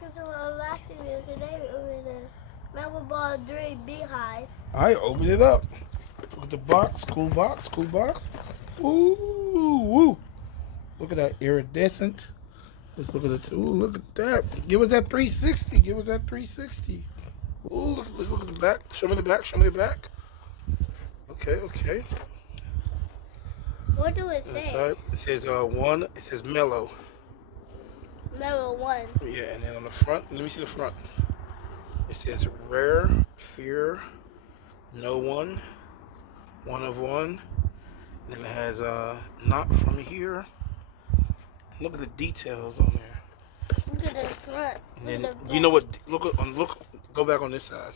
because I'm unboxing it today over the Melo Ball 3 Hive. Alright, open it up. Look at the box. Cool box. Cool box. Ooh, woo. Look at that iridescent. Let's look at it. Ooh, look at that. Give us that 360. Give us that 360. Ooh, look, let's look at the back. Show me the back. Show me the back. Okay, okay. What do it say? It says one. It says Melo. Melo 1. Yeah, and then on the front, let me see the front. It says rare, fear, no one, one of one. Then it has not from here. Look at the details on there. Look at the front. And then you know what? Look, go back on this side.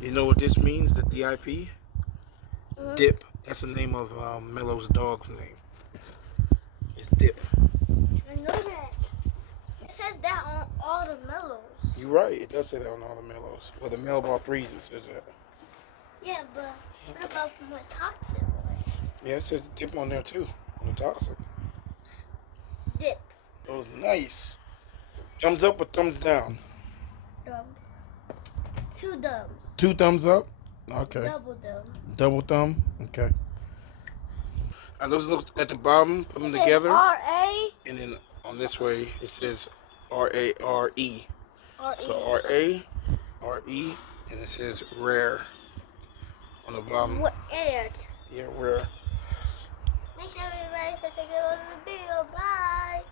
You know what this means? The DIP, Dip. That's the name of Melo's dog's name. It's Dip. I know that. It says that on all the Melos. You're right. It does say that on all the Melos. Well, the Melo Ball 3s, it says that. Yeah, but what about my toxic one? Yeah, it says Dip on there too, on the toxic. Dip. It was nice. Thumbs up or thumbs down? Dumb. 2 thumbs. 2 thumbs up? Okay. Double thumb. Double thumb? Okay. Let's look at the bottom, put them together. R-A. And then on this way, it says R-A-R-E. R-E. So R-A-R-E, and it says rare on the bottom. What aired? Yeah, rare. Thanks everybody for taking a look at the video. Bye.